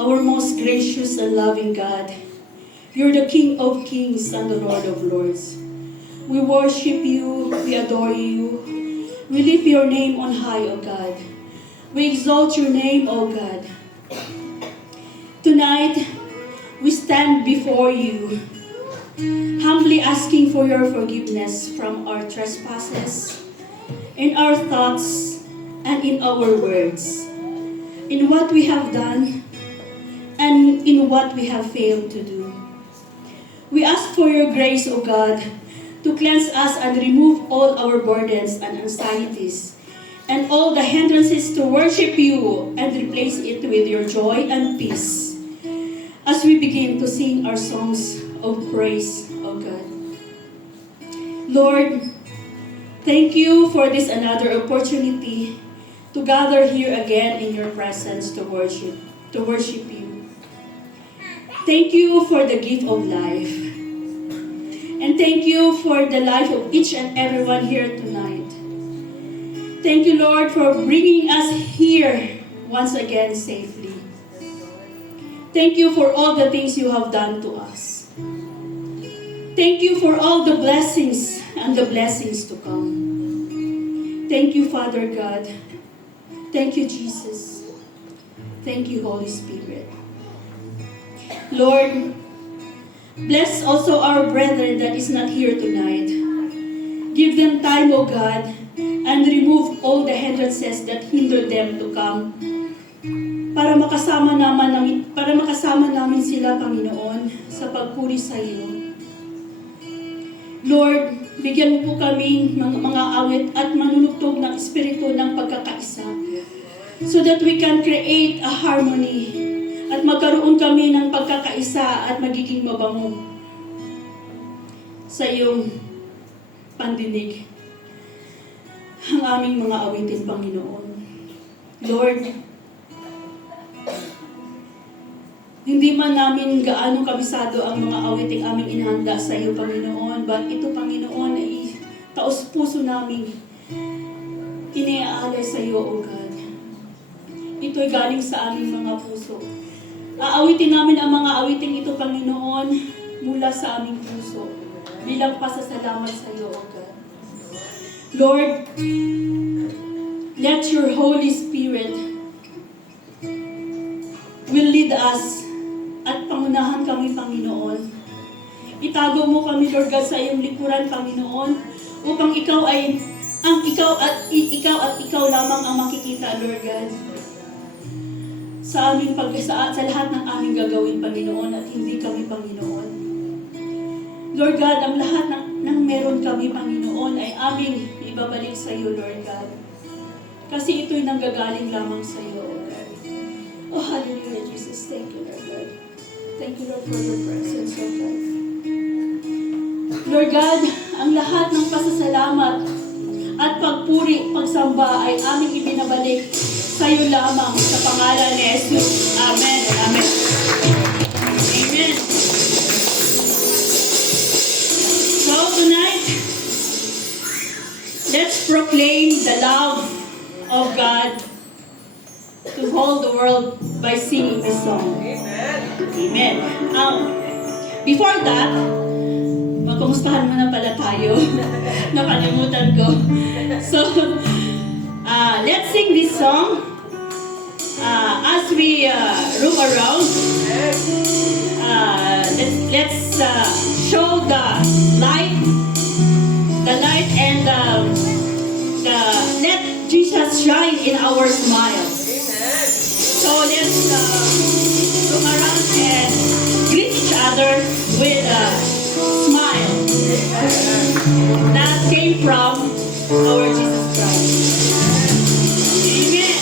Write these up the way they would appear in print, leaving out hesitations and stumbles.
Our most gracious and loving God, you're the King of kings and the Lord of lords. We worship you, we adore you, we lift your name on high, O God. We exalt your name, O God. Tonight, we stand before you, humbly asking for your forgiveness from our trespasses, in our thoughts, and in our words, in what we have done, and in what we have failed to do. We ask for your grace, O God, to cleanse us and remove all our burdens and anxieties, and all the hindrances to worship you, and replace it with your joy and peace, as we begin to sing our songs of praise, O God. Lord, thank you for this another opportunity to gather here again in your presence to worship you. Thank you for the gift of life. And thank you for the life of each and everyone here tonight. Thank you, Lord, for bringing us here once again safely. Thank you for all the things you have done to us. Thank you for all the blessings and the blessings to come. Thank you, Father God. Thank you, Jesus. Thank you, Holy Spirit. Lord, bless also our brethren that is not here tonight. Give them time, O God, and remove all the hindrances that hinder them to come. Para makasama namin sila, Panginoon, sa pagpuri sa iyo. Lord, bigyan mo po kami mga awit at manunugtog ng espiritu ng pagkakaisa, so that we can create a harmony at magkaroon kami ng pagkakaisa at magiging mabango sa iyong pandinig ang aming mga awitin, Panginoon. Lord, hindi man namin gaano kabisado ang mga awiting aming inhanda sa iyo, Panginoon, but ito, Panginoon, ay taos-puso namin iniaalay sa iyo, O God. Ito'y galing sa aming mga puso. Aawitin namin ang mga awiting ito, Panginoon, mula sa aming puso, bilang pasasalamat sa iyo, O God. Lord, let your Holy Spirit will lead us at pangunahan kami, Panginoon. Itago mo kami, Lord God, sa iyong likuran, Panginoon, upang ikaw at ikaw lamang ang makikita, Lord God, sa lahat ng aming gagawin, Panginoon, at hindi kami, Panginoon. Lord God, ang lahat ng meron kami, Panginoon, ay aming ibabalik sa iyo, Lord God. Kasi ito'y nanggagaling lamang sa iyo, O God. Oh, hallelujah, Jesus. Thank you, Lord God. Thank you, Lord, for your presence, O God. Lord God, ang lahat ng pasasalamat at pagpuri, pagsamba ay aming ibinabalik sa iyo lamang sa pangalan ni Jesus. Amen. Amen. Amen. So tonight, let's proclaim the love of God to hold the world by singing this song. Amen. Amen. Before that, magkumustahan muna pala tayo. Nakalimutan ko. So, let's sing this song as we roam around. Let's show the light, and let Jesus shine in our smile. So let's roam around and greet each other with a smile that came from our Jesus Christ. Amen.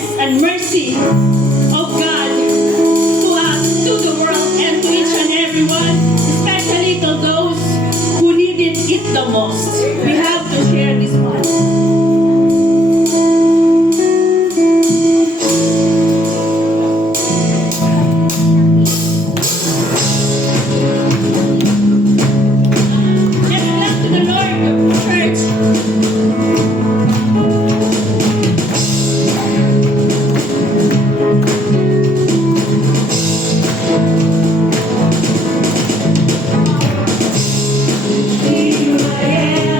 goodness and mercy of God to us, to the world, and to each and every one, especially to those who needed it the most. We have to share this one. Let's clap to the Lord, church. Here I am.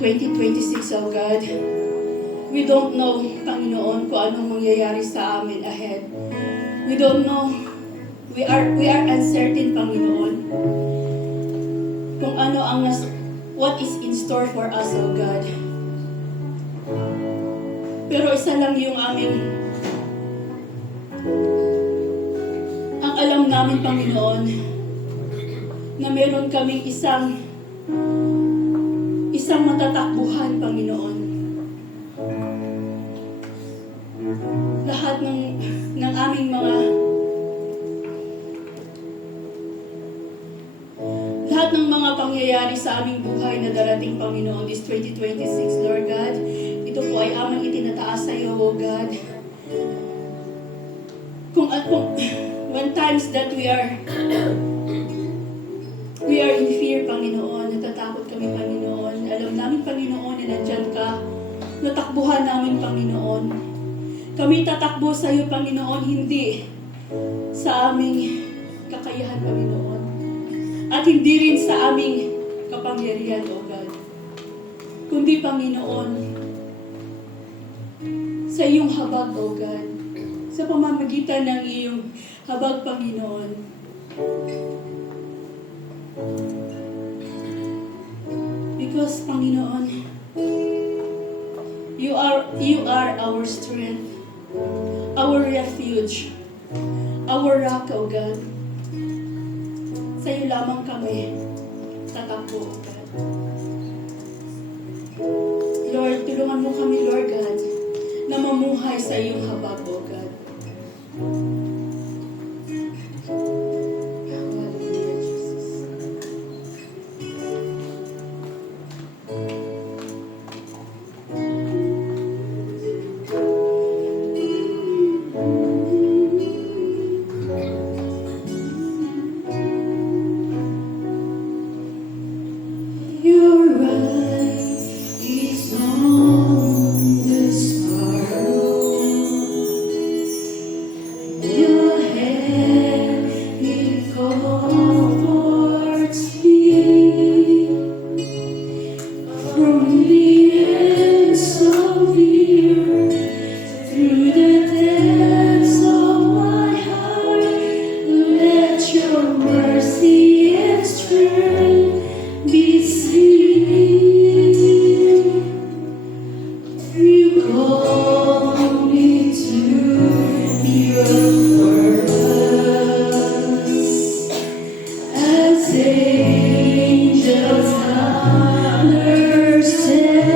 2026, oh God. We don't know, Panginoon, kung anong mangyayari sa amin ahead. We don't know. We are uncertain, Panginoon, kung ano ang what is in store for us, oh God. Pero isa lang yung ang alam namin, Panginoon, na meron kaming isang matatakbuhan, Panginoon. Lahat ng aming mga pangyayari sa aming buhay na darating, Panginoon, is 2026, Lord God. Ito po ay aming itinataas sa iyo, O God. When times that we are in fear, Panginoon, natatakot kami, Panginoon. Alam namin, Panginoon, na nandyan ka. Natakbuhan namin, Panginoon. Kami tatakbo sa iyo, Panginoon, hindi sa aming kakayahan, Panginoon. At hindi rin sa aming kapangyarihan, O God. Kundi, Panginoon, sa iyong habag, O God. Sa pamamagitan ng iyong habag, Panginoon. Because, Panginoon, you are our strength, our refuge, our rock, O God. Sa iyo lamang kami tatakbo, O God. Lord, tulungan mo kami, Lord God, na mamuhay sa iyong habag, O God. Angels understand.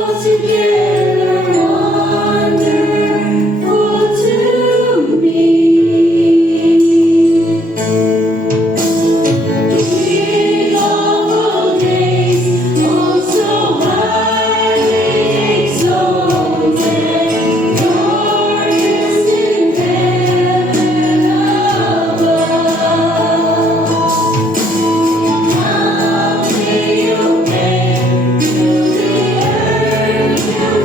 altogether wonderful to me. King of all days, oh so highly exalted, glorious in heaven above. How may you reign to the earth? You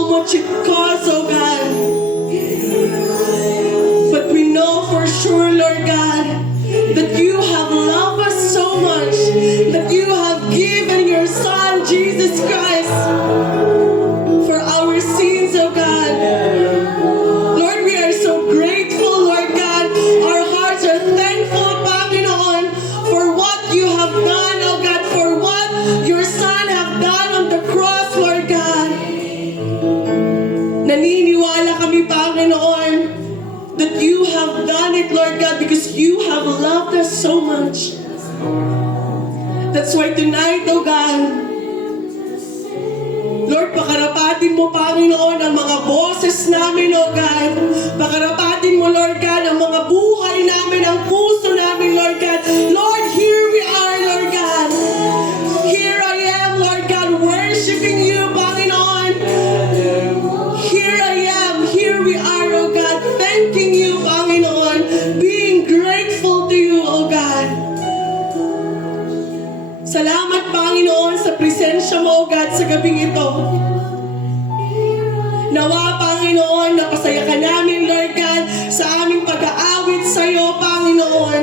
how much it costs, oh God. But we know for sure, Lord God, that you have loved us so much, that you have given your Son, Jesus Christ, for our sins, oh God. Lord, we are so grateful, Lord God. Our hearts are thankful, Panginoon, for what you have done, oh God, for what your Son have done on the cross, Lord God. Naniniwala kami, Panginoon, that you have done it, Lord God, because you have loved us so much. That's why tonight, oh God, Lord, pakarapatin mo, Panginoon, ang mga boses namin, oh God. Pakarapatin mo, Lord God, ang mga buhay namin, ang puso namin, Lord God. Lord, here we are, Lord God. Here I am, Lord God, worshiping you, Panginoon. Here I am, here we are, oh God, thanking you, Panginoon, being grateful to you, oh God. Salamat, Panginoon, sa presensya mo, oh God, sa gabing ito. Nawa, Panginoon, napasaya ka namin, Lord God, sa aming pag-aawit sa iyo, Panginoon.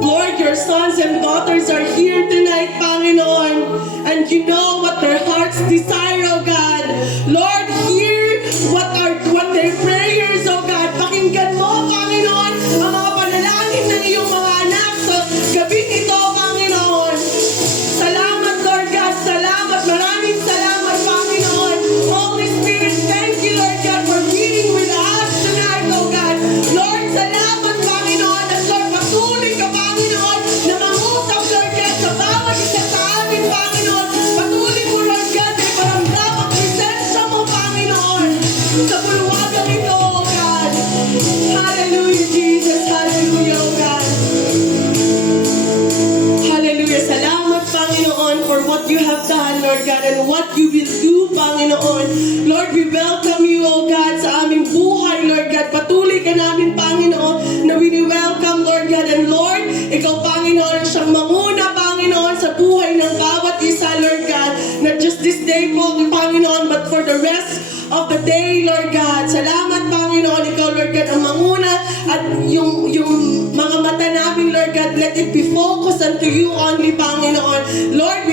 Lord, your sons and daughters are here tonight, Panginoon, and you know what their hearts desire, oh God. Lord, hear what their prayers, oh God. Pakinggan mo, Panginoon, ang mga panalangin ng iyong mga anak sa gabing ito, Panginoon. Salamat, Lord God. Salamat. Maraming salamat, Panginoon. Holy Spirit, thank you, Lord God, for being with us tonight, oh God. Lord, salamat, Panginoon. At Lord, patuloy ka, Panginoon, na mangusap, Lord God, sa bawat isa sa amin, Panginoon. Patuloy mo, Lord God, na iparamdam ang presensya mo, Panginoon, sa bulwagang ito, oh God. Hallelujah, Jesus. Hallelujah, oh God. Hallelujah. Salamat, Panginoon, for what you have done, Lord God, and what you will do, Panginoon. Lord, we welcome you, oh God, sa aming buhay, Lord God. Patuloy ka namin, Panginoon, na welcome, Lord God. And Lord, ikaw, Panginoon, siyang manguna, Panginoon, sa buhay ng bawat isa, Lord God. Not just this day po, Panginoon, but for the rest of the day, Lord God. Salamat, Panginoon, ikaw, Lord God, ang manguna at yung mga mata namin, Lord God, let it be focused unto you only, Panginoon. Lord,